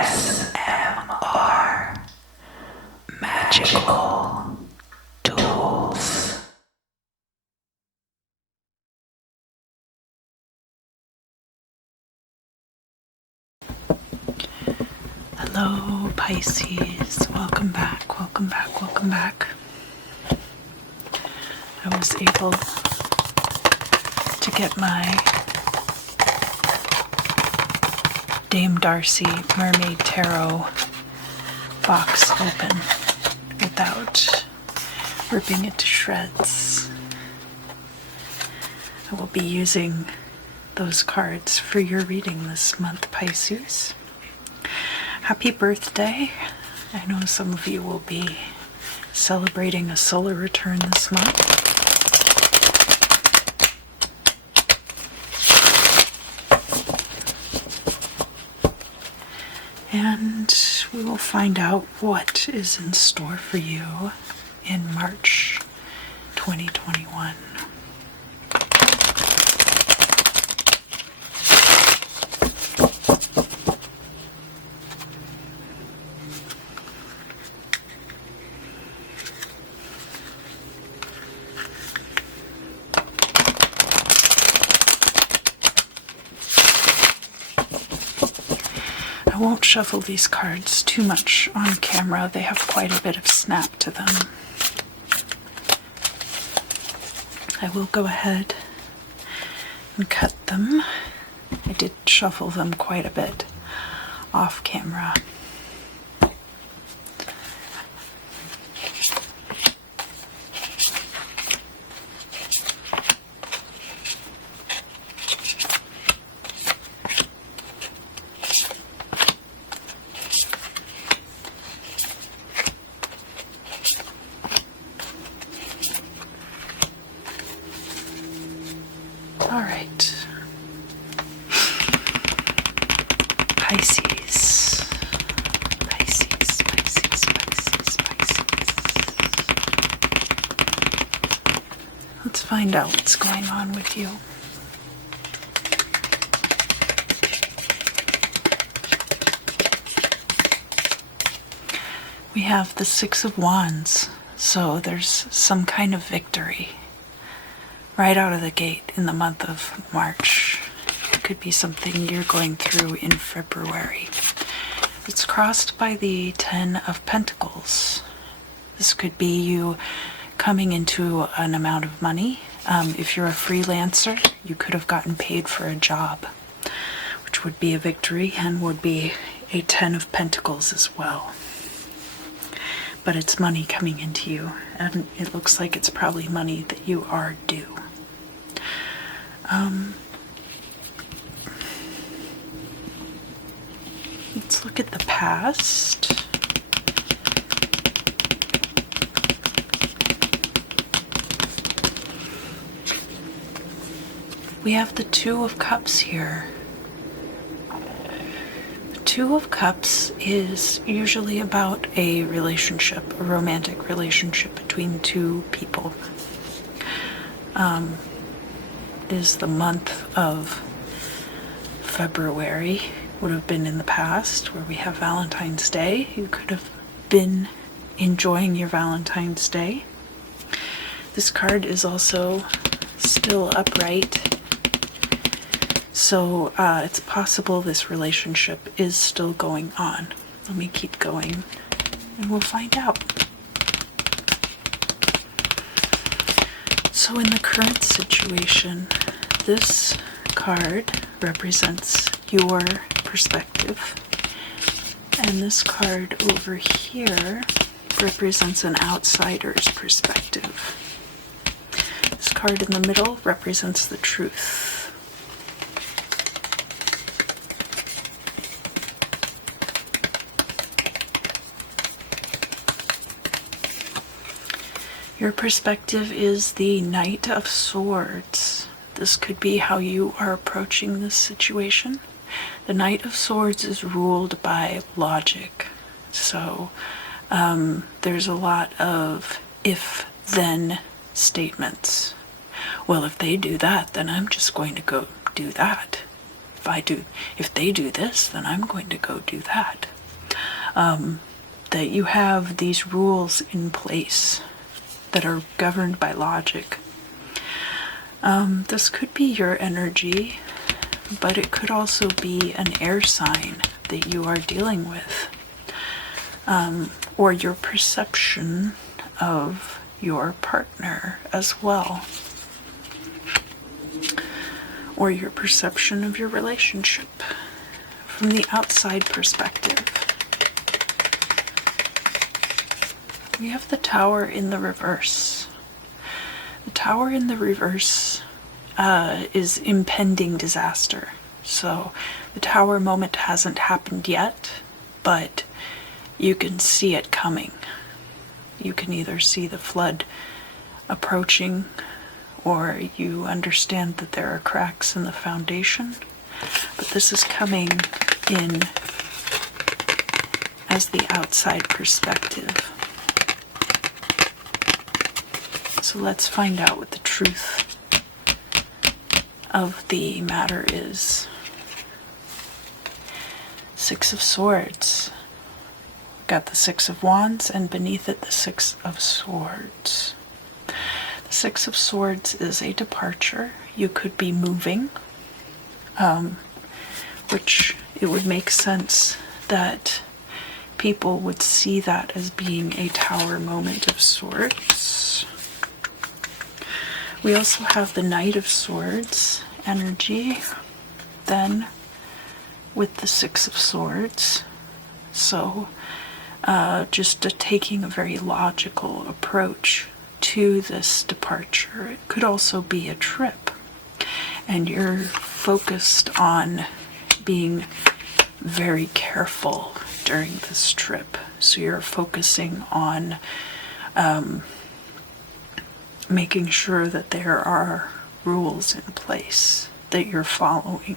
ASMR Magical Tools. Hello Pisces, welcome back, welcome back, welcome back. I was able to get my Dame Darcy Mermaid Tarot box open without ripping it to shreds. I will be using those cards for your reading this month, Pisces. Happy birthday. I know some of you will be celebrating a solar return this month. And we will find out what is in store for you in March 2021. I won't shuffle these cards too much on camera. They have quite a bit of snap to them. I will go ahead and cut them. I did shuffle them quite a bit off camera. All right, Pisces, Pisces, Pisces, Pisces, Pisces. Let's find out what's going on with you. We have the Six of Wands, so there's some kind of victory right out of the gate in the month of March. It could be something you're going through in February. It's crossed by the Ten of Pentacles. This could be you coming into an amount of money. If you're a freelancer, you could have gotten paid for a job, which would be a victory and would be a Ten of Pentacles as well. But it's money coming into you, and it looks like it's probably money that you are due. Let's look at the past. We have the Two of Cups here. The Two of Cups is usually about a relationship, a romantic relationship between two people. Is the month of February, would have been in the past, where we have Valentine's Day. You could have been enjoying your Valentine's Day. This card is also still upright, so it's possible this relationship is still going on. Let me keep going and we'll find out. So in the current situation, this card represents your perspective, and this card over here represents an outsider's perspective. This card in the middle represents the truth. Your perspective is the Knight of Swords. This could be how you are approaching this situation. The Knight of Swords is ruled by logic. So there's a lot of if-then statements. Well, if they do that, then I'm just going to go do that. if they do this, then I'm going to go do that. That you have these rules in place that are governed by logic. This could be your energy, but it could also be an air sign that you are dealing with, or your perception of your partner as well, or your perception of your relationship from the outside perspective. We have the Tower in the reverse. The Tower in the reverse is impending disaster. So the Tower moment hasn't happened yet, but you can see it coming. You can either see the flood approaching, or you understand that there are cracks in the foundation. But this is coming in as the outside perspective. So let's find out what the truth of the matter is. Six of Swords. Got the Six of Wands, and beneath it the Six of Swords. The Six of Swords is a departure. You could be moving, which it would make sense that people would see that as being a Tower moment of sorts. We also have the Knight of Swords energy, then with the Six of Swords. So just taking a very logical approach to this departure. It could also be a trip, and you're focused on being very careful during this trip. So you're focusing on making sure that there are rules in place that you're following.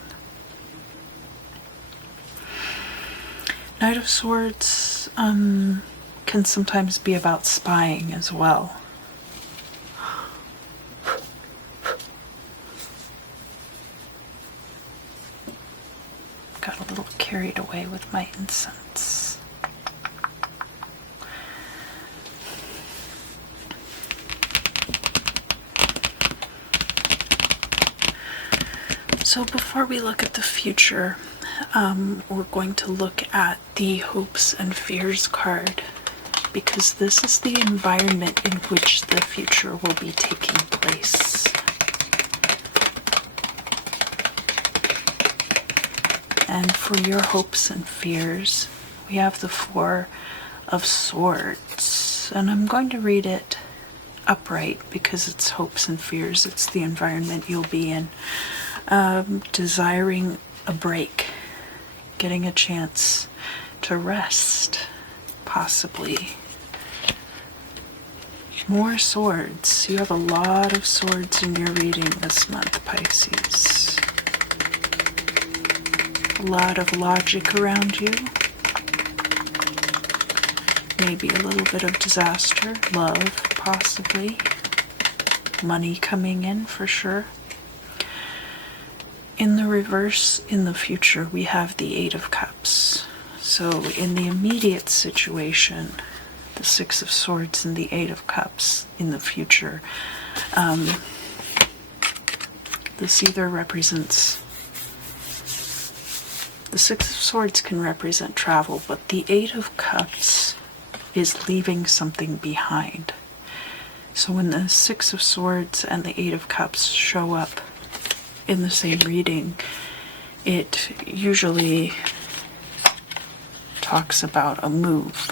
Knight of Swords can sometimes be about spying as well. Got a little carried away with my incense. So before we look at the future, we're going to look at the hopes and fears card, because this is the environment in which the future will be taking place. And for your hopes and fears, we have the Four of Swords. And I'm going to read it upright because it's hopes and fears. It's the environment you'll be in. Desiring a break, getting a chance to rest, possibly. More swords. You have a lot of swords in your reading this month, Pisces. A lot of logic around you. Maybe a little bit of disaster, love, possibly. Money coming in for sure. In the reverse, in the future, we have the Eight of Cups. So in the immediate situation, the Six of Swords and the Eight of Cups in the future, this either represents, the Six of Swords can represent travel, but the Eight of Cups is leaving something behind. So when the Six of Swords and the Eight of Cups show up in the same reading, it usually talks about a move.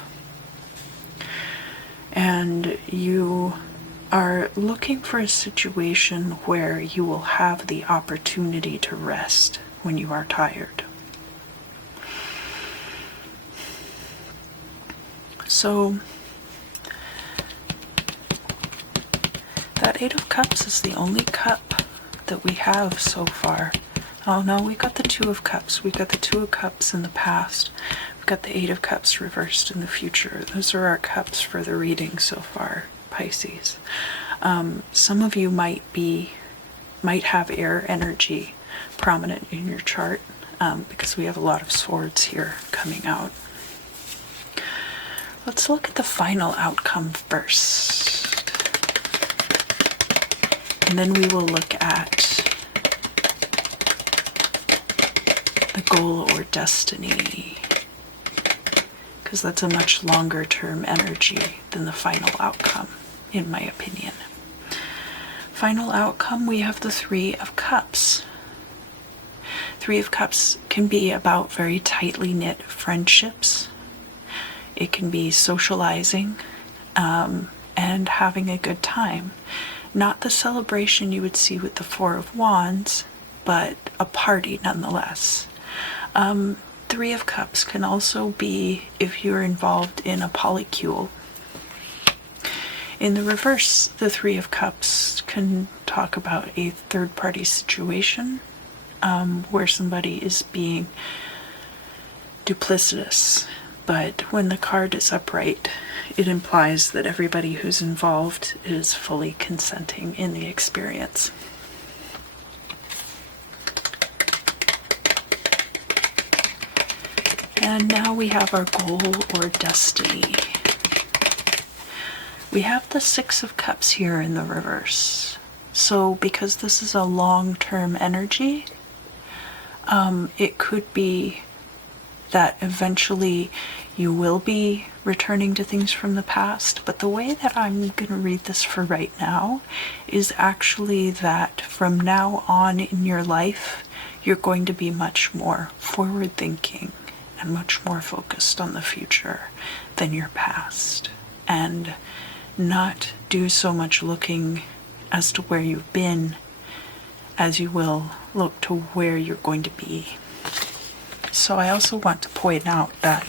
And you are looking for a situation where you will have the opportunity to rest when you are tired. So that Eight of Cups is the only cup that we have so far. Oh no, we got the Two of Cups. We got the Two of Cups in the past. We've got the Eight of Cups reversed in the future. Those are our cups for the reading so far, Pisces. Some of you might have air energy, prominent in your chart because we have a lot of swords here coming out. Let's look at the final outcome first. And then we will look at the goal or destiny, because that's a much longer term energy than the final outcome, in my opinion. Final outcome, we have the Three of Cups. Three of Cups can be about very tightly knit friendships. It can be socializing and having a good time. Not the celebration you would see with the Four of Wands, but a party nonetheless. Three of Cups can also be if you're involved in a polycule. In the reverse, the Three of Cups can talk about a third-party situation where somebody is being duplicitous. But when the card is upright, it implies that everybody who's involved is fully consenting in the experience. And now we have our goal or destiny. We have the Six of Cups here in the reverse. So because this is a long-term energy, it could be that eventually you will be returning to things from the past. But the way that I'm going to read this for right now is actually that from now on in your life, you're going to be much more forward-thinking and much more focused on the future than your past, and not do so much looking as to where you've been as you will look to where you're going to be. So I also want to point out that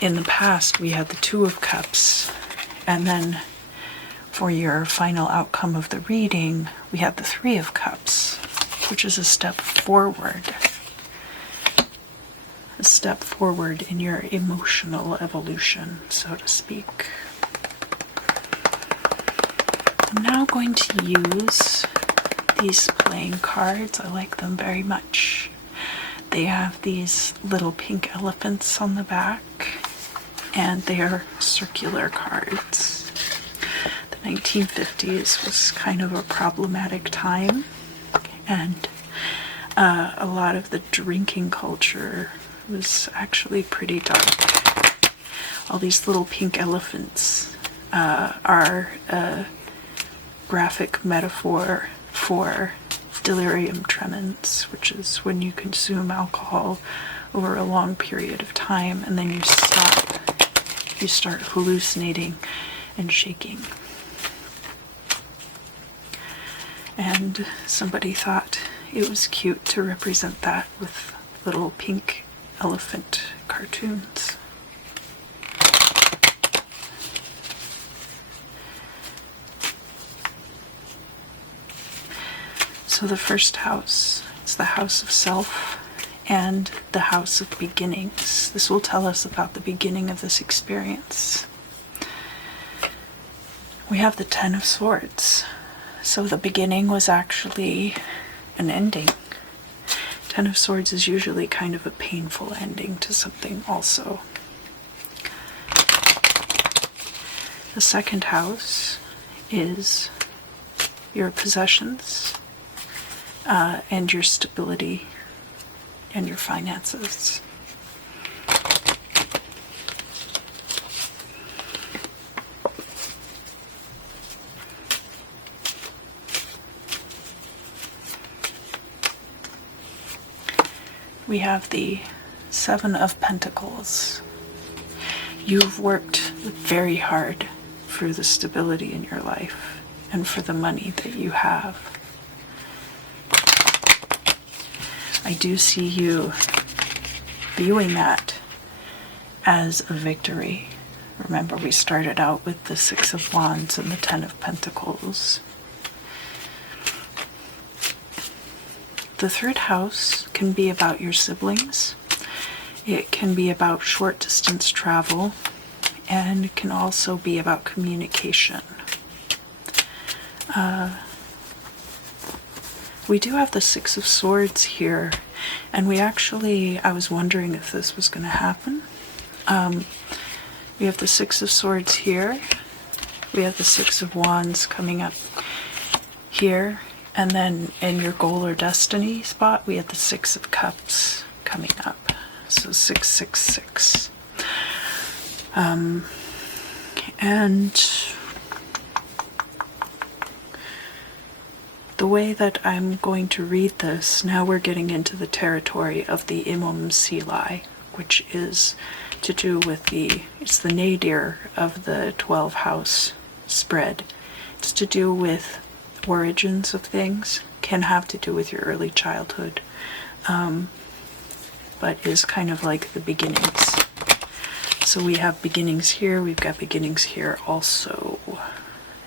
in the past we had the Two of Cups, and then for your final outcome of the reading we had the Three of Cups, which is a step forward. A step forward in your emotional evolution, so to speak. I'm now going to use these playing cards. I like them very much. They have these little pink elephants on the back, and they are circular cards. The 1950s was kind of a problematic time, and a lot of the drinking culture was actually pretty dark. All these little pink elephants are a graphic metaphor for delirium tremens, which is when you consume alcohol over a long period of time and then you start hallucinating and shaking. And somebody thought it was cute to represent that with little pink elephant cartoons. So the first house is the house of self and the house of beginnings. This will tell us about the beginning of this experience. We have the Ten of Swords. So the beginning was actually an ending. Ten of Swords is usually kind of a painful ending to something also. The second house is your possessions and your stability and your finances. We have the Seven of Pentacles. You've worked very hard for the stability in your life and for the money that you have. I do see you viewing that as a victory. Remember, we started out with the Six of Wands and the Ten of Pentacles. The third house can be about your siblings. It can be about short distance travel, and it can also be about communication. we do have the Six of Swords here, and I was wondering if this was going to happen. We have the Six of Swords here, we have the Six of Wands coming up here, and then in your goal or destiny spot, we have the Six of Cups coming up. So 666. And the way that I'm going to read this, now we're getting into the territory of the Imum Sili, which is to do with it's the nadir of the 12 house spread. It's to do with origins of things, can have to do with your early childhood, but is kind of like the beginnings. So we have beginnings here, we've got beginnings here also,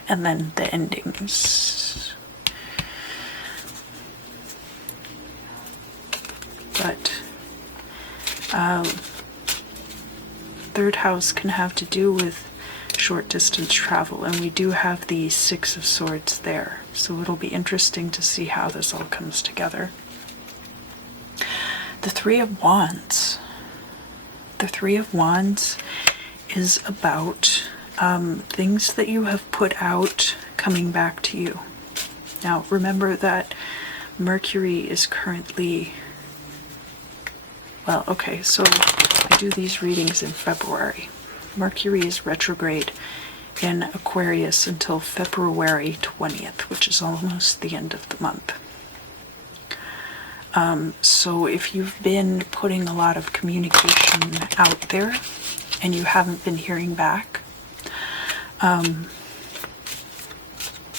and then the endings. But third house can have to do with short distance travel, and we do have the Six of Swords there, so it'll be interesting to see how this all comes together. The Three of Wands. The Three of Wands is about things that you have put out coming back to you. Now remember that Mercury is currently, well, okay, so I do these readings in February. Mercury is retrograde in Aquarius until February 20th, which is almost the end of the month. So if you've been putting a lot of communication out there and you haven't been hearing back,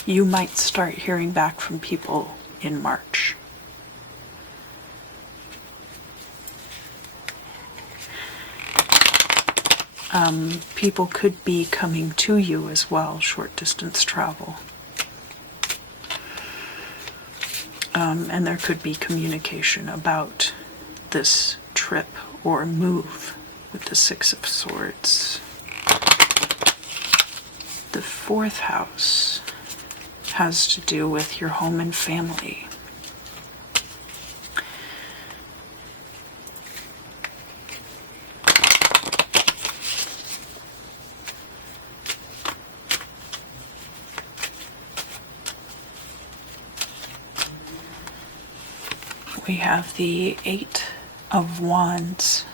you might start hearing back from people in March. People could be coming to you as well, short distance travel. And there could be communication about this trip or move with the Six of Swords. The fourth house has to do with your home and family. We have the Eight of Wands.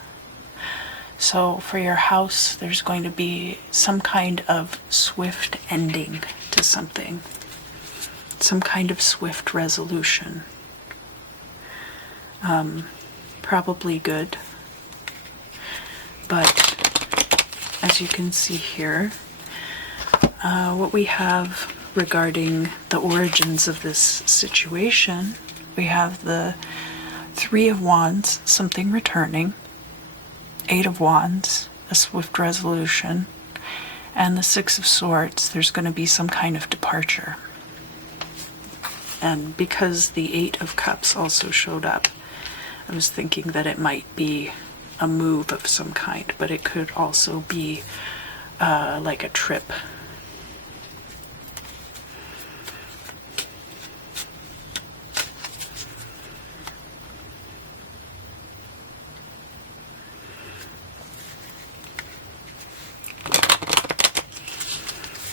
So for your house, there's going to be some kind of swift ending to something, some kind of swift resolution. Probably good. But as you can see here, what we have regarding the origins of this situation, we have the Three of Wands, something returning, Eight of Wands, a swift resolution, and the Six of Swords, there's going to be some kind of departure. And because the Eight of Cups also showed up, I was thinking that it might be a move of some kind, but it could also be like a trip.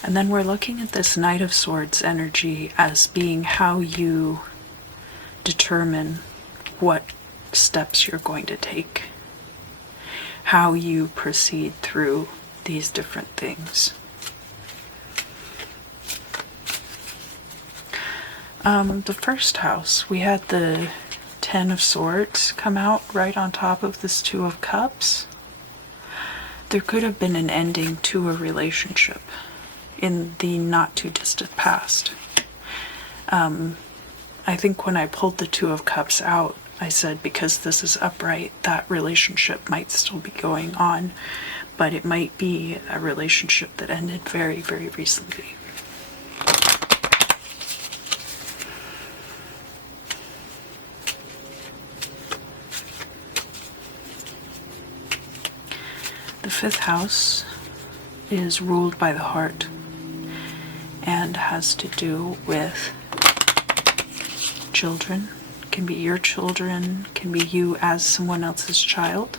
And then we're looking at this Knight of Swords energy as being how you determine what steps you're going to take, how you proceed through these different things. The first house, we had the Ten of Swords come out right on top of this Two of Cups. There could have been an ending to a relationship in the not too distant past. I think when I pulled the Two of Cups out, I said because this is upright, that relationship might still be going on, but it might be a relationship that ended very, very recently. The fifth house is ruled by the heart and has to do with children. It can be your children, it can be you as someone else's child.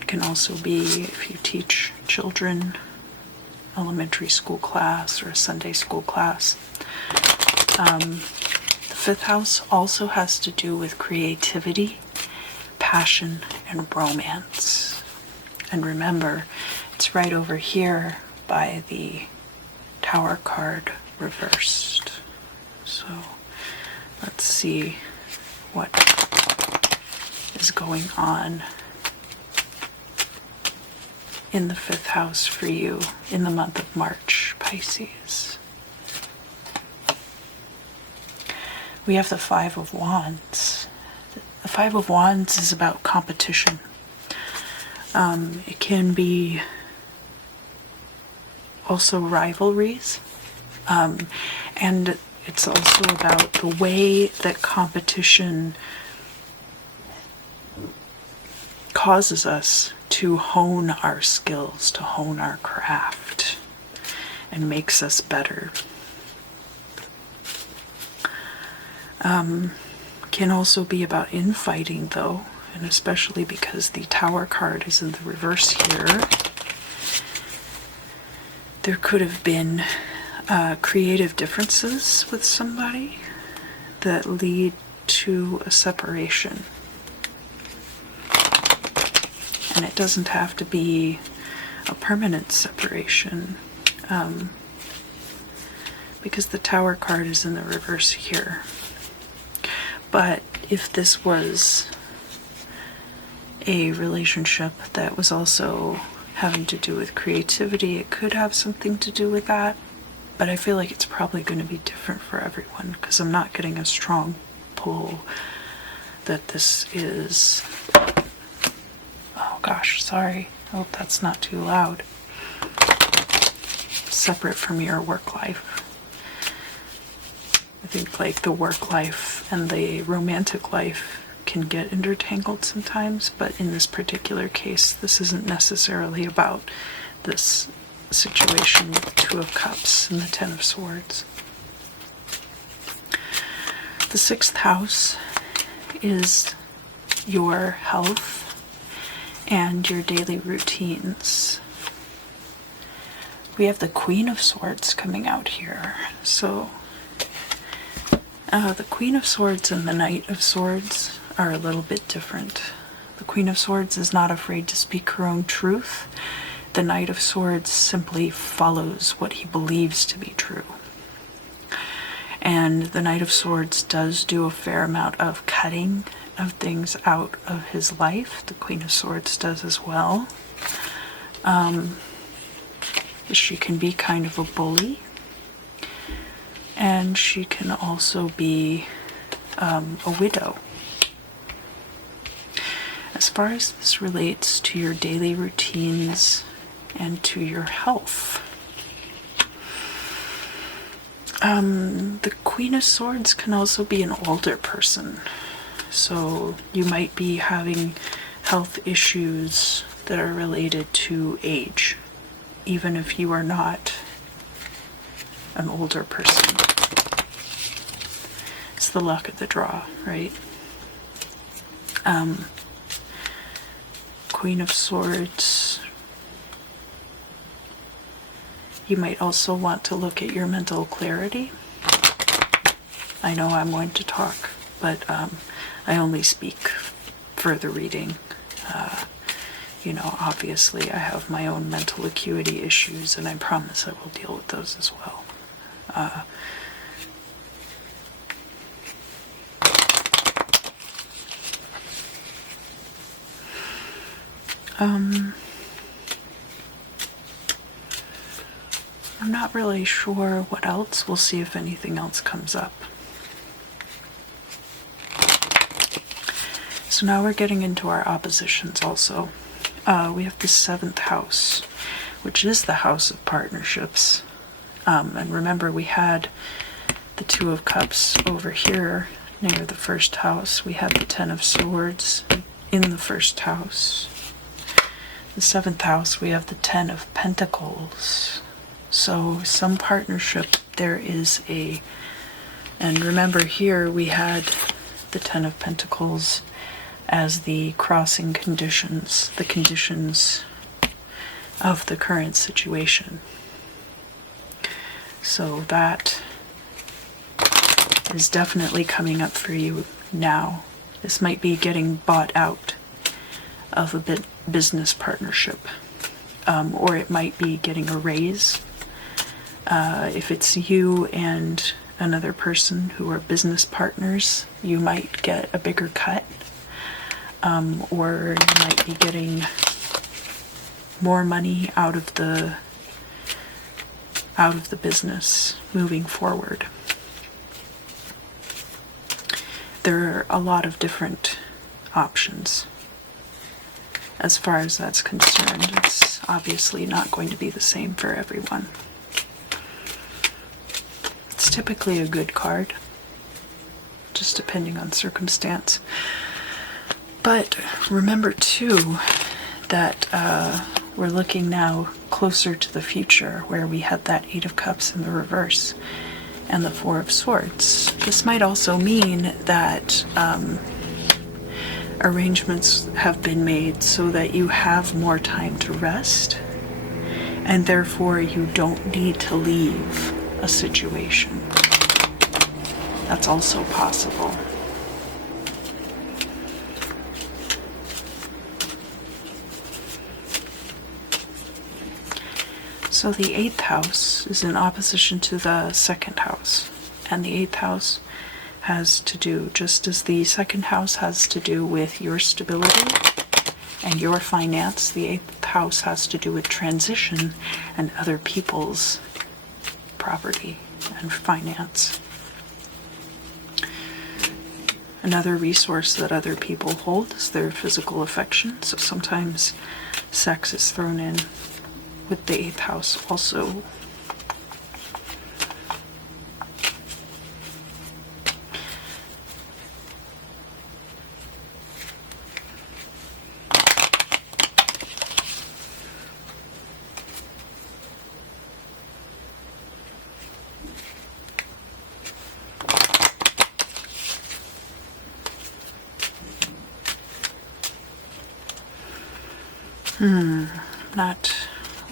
It can also be if you teach children, elementary school class or a Sunday school class. The fifth house also has to do with creativity, passion, and romance. And remember, it's right over here by the Tower card reversed. So let's see what is going on in the fifth house for you in the month of March, Pisces. We have the Five of Wands. The Five of Wands is about competition. It can be also rivalries, and it's also about the way that competition causes us to hone our skills, to hone our craft, and makes us better. Can also be about infighting, though, and especially because the Tower card is in the reverse here. There could have been creative differences with somebody that lead to a separation. And it doesn't have to be a permanent separation, because the Tower card is in the reverse here. But if this was a relationship that was also having to do with creativity, it could have something to do with that. But I feel like it's probably going to be different for everyone, because I'm not getting a strong pull that this is... Oh gosh, sorry. I hope that's not too loud. Separate from your work life. I think like the work life and the romantic life can get intertangled sometimes, but in this particular case, this isn't necessarily about this situation with the Two of Cups and the Ten of Swords. The sixth house is your health and your daily routines. We have the Queen of Swords coming out here. So the Queen of Swords and the Knight of Swords are a little bit different. The Queen of Swords is not afraid to speak her own truth. The Knight of Swords simply follows what he believes to be true. And the Knight of Swords does do a fair amount of cutting of things out of his life. The Queen of Swords does as well. She can be kind of a bully. And she can also be a widow. As far as this relates to your daily routines and to your health, the Queen of Swords can also be an older person. So you might be having health issues that are related to age, even if you are not an older person. It's the luck of the draw, right? Queen of Swords. You might also want to look at your mental clarity. I know I'm going to talk, but I only speak for the reading. You know, obviously I have my own mental acuity issues, and I promise I will deal with those as well. I'm not really sure what else. We'll see if anything else comes up. So now we're getting into our oppositions also. We have the seventh house, which is the house of partnerships. And remember, we had the Two of Cups over here near the first house. We had the Ten of Swords in the first house. The seventh house, we have the Ten of Pentacles. So some partnership, there is a And remember, here we had the Ten of Pentacles as the crossing conditions, the conditions of the current situation. So that is definitely coming up for you now. This might be getting bought out of a business partnership, or it might be getting a raise. If it's you and another person who are business partners, you might get a bigger cut, or you might be getting more money out of the business moving forward. There are a lot of different options as far as that's concerned. It's obviously not going to be the same for everyone. It's typically a good card, just depending on circumstance. But remember too that we're looking now closer to the future, where we had that Eight of Cups in the reverse and the Four of Swords. This might also mean that arrangements have been made so that you have more time to rest, and therefore you don't need to leave a situation. That's also possible. So the 8th house is in opposition to the 2nd house, and the 8th house has to do, just as the 2nd house has to do with your stability and your finance, the 8th house has to do with transition and other people's property and finance. Another resource that other people hold is their physical affection, so sometimes sex is thrown in with the 8th house also.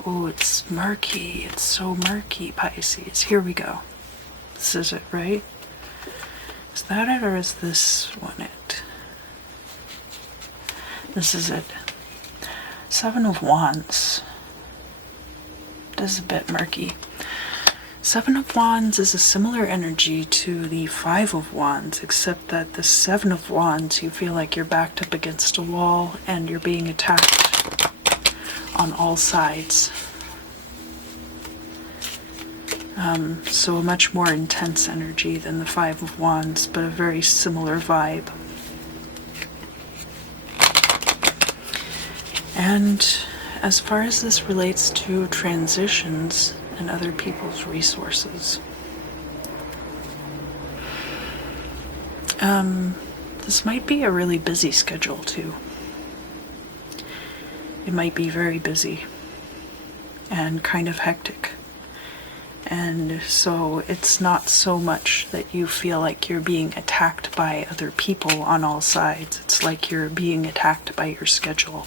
Oh, it's murky. It's so murky, Pisces. Here we go. This is it, right? Is that it, or is this one it? This is it. 7 of Wands. This is a bit murky. 7 of Wands is a similar energy to the 5 of Wands, except that the 7 of Wands, you feel like you're backed up against a wall and you're being attacked on all sides. So a much more intense energy than the 5 of Wands, but a very similar vibe. And as far as this relates to transitions and other people's resources, this might be a really busy schedule too. It might be very busy and kind of hectic. And so it's not so much that you feel like you're being attacked by other people on all sides. It's like you're being attacked by your schedule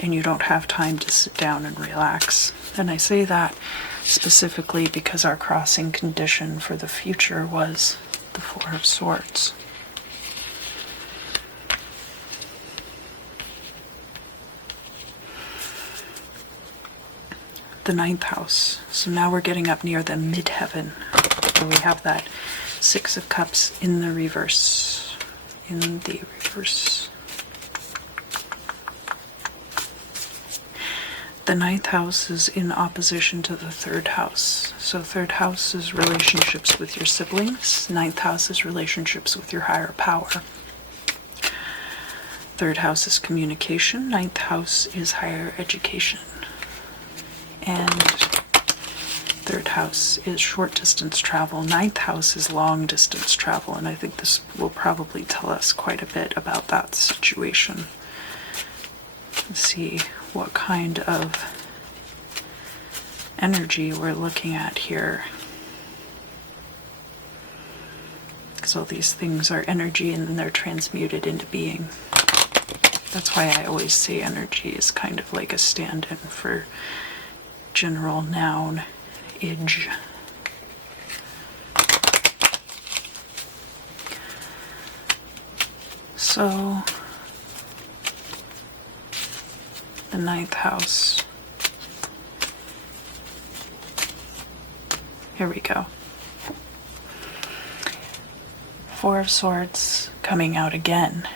and you don't have time to sit down and relax. And I say that specifically because our crossing condition for the future was the Four of Swords. The 9th house. So now we're getting up near the midheaven. So we have that 6 of Cups in the reverse. In the reverse. The 9th house is in opposition to the 3rd house. So 3rd house is relationships with your siblings. 9th house is relationships with your higher power. 3rd house is communication. 9th house is higher education. And 3rd house is short distance travel. 9th house is long distance travel, and I think this will probably tell us quite a bit about that situation. Let's see what kind of energy we're looking at here. because all these things are energy and then they're transmuted into being. That's why I always say energy is kind of like a stand-in for general noun, age. So, the 9th house. Here we go. 4 of Swords coming out again.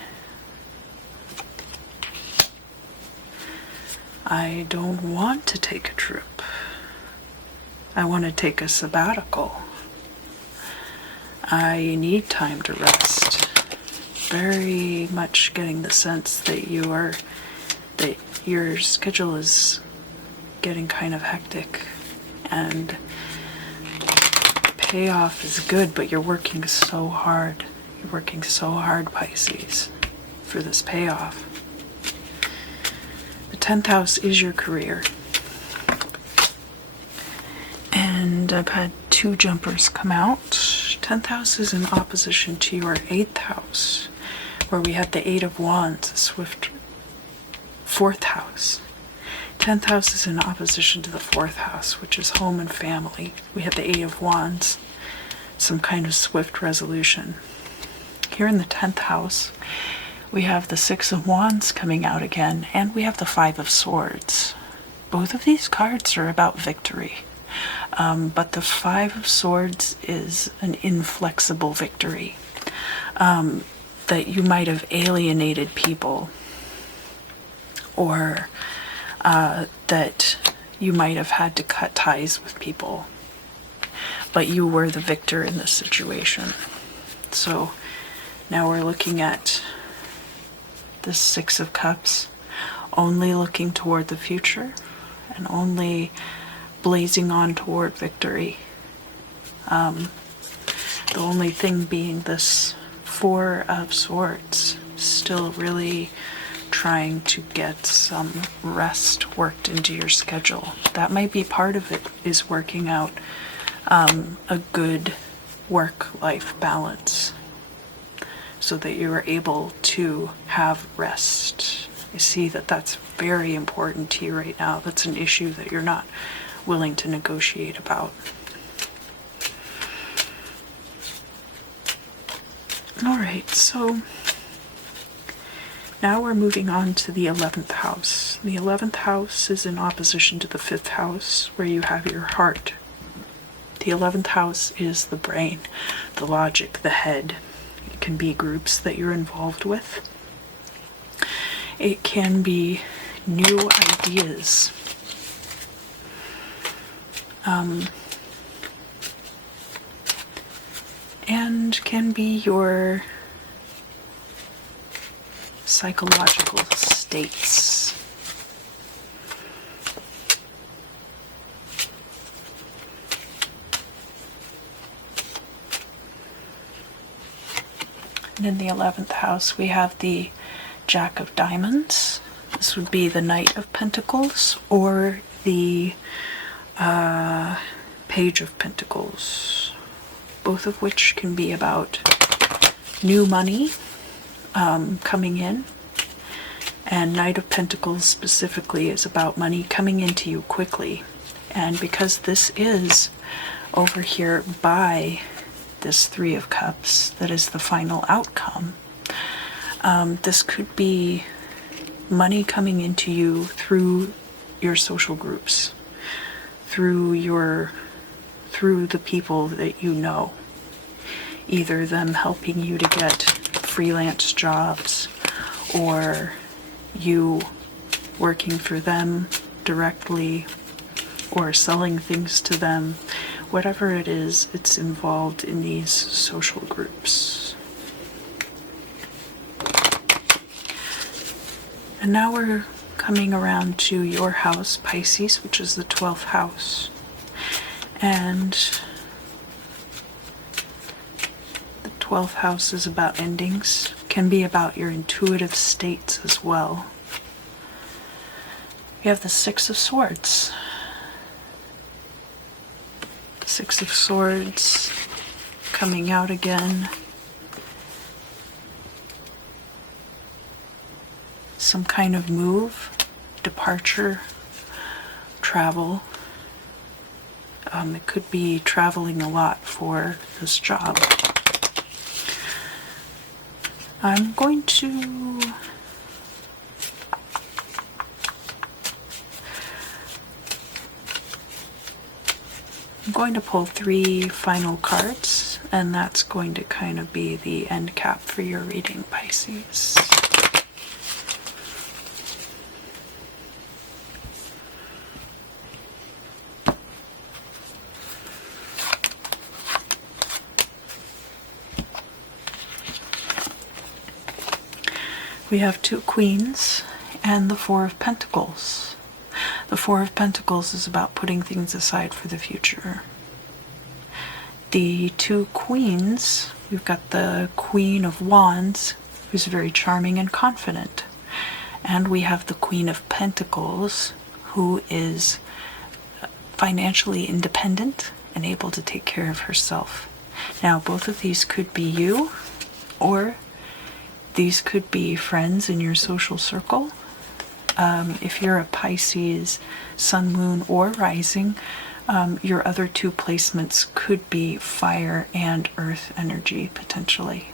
I don't want to take a trip. I want to take a sabbatical. I need time to rest. Very much getting the sense that your schedule is getting kind of hectic, and payoff is good, but you're working so hard. You're working so hard, Pisces, for this payoff. The 10th house is your career. And I've had 2 jumpers come out. 10th house is in opposition to your 8th house, where we had the 8 of Wands, a swift 4th house. 10th house is in opposition to the 4th house, which is home and family. We had the 8 of Wands, some kind of swift resolution. Here in the 10th house, we have the 6 of Wands coming out again, and we have the 5 of Swords. Both of these cards are about victory. But the 5 of Swords is an inflexible victory. That you might have alienated people, or that you might have had to cut ties with people, but you were the victor in this situation. So now we're looking at the 6 of Cups, only looking toward the future and only blazing on toward victory. The only thing being this 4 of Swords, still really trying to get some rest worked into your schedule. That might be part of it, is working out a good work-life balance so that you are able to have rest. I see that that's very important to you right now. That's an issue that you're not willing to negotiate about. All right, so now we're moving on to the 11th house. The 11th house is in opposition to the 5th house, where you have your heart. The 11th house is the brain, the logic, the head. It can be groups that you're involved with. It can be new ideas. And can be your psychological states. And in the 11th house, we have the Jack of Diamonds. This would be the Knight of Pentacles or the Page of Pentacles, both of which can be about new money coming in. And Knight of Pentacles specifically is about money coming into you quickly. And because this is over here by this 3 of Cups, that is the final outcome, this could be money coming into you through your social groups, through the people that you know, either them helping you to get freelance jobs or you working for them directly or selling things to them. Whatever it is, it's involved in these social groups. And now we're coming around to your house, Pisces, which is the 12th house. And the 12th house is about endings, can be about your intuitive states as well. We have the 6 of Swords. 6 of Swords coming out again. some kind of move, departure, travel. It could be traveling a lot for this job. I'm going to pull 3 final cards, and that's going to kind of be the end cap for your reading, Pisces. We have 2 queens and the 4 of Pentacles. The 4 of Pentacles is about putting things aside for the future. The 2 queens, we've got the Queen of Wands, who's very charming and confident. And we have the Queen of Pentacles, who is financially independent and able to take care of herself. Now, both of these could be you, or these could be friends in your social circle. If you're a Pisces, Sun, Moon, or Rising, your other 2 placements could be fire and earth energy, potentially.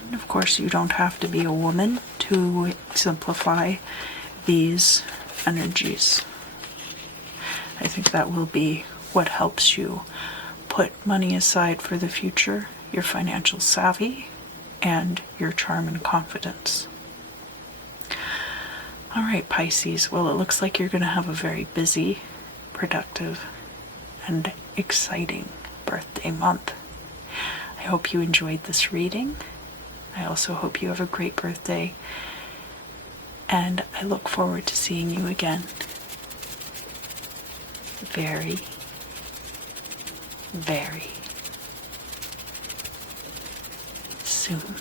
And of course, you don't have to be a woman to simplify these energies. I think that will be what helps you put money aside for the future, your financial savvy, and your charm and confidence. All right, Pisces. Well, it looks like you're going to have a very busy, productive, and exciting birthday month. I hope you enjoyed this reading. I also hope you have a great birthday, and I look forward to seeing you again very, very soon.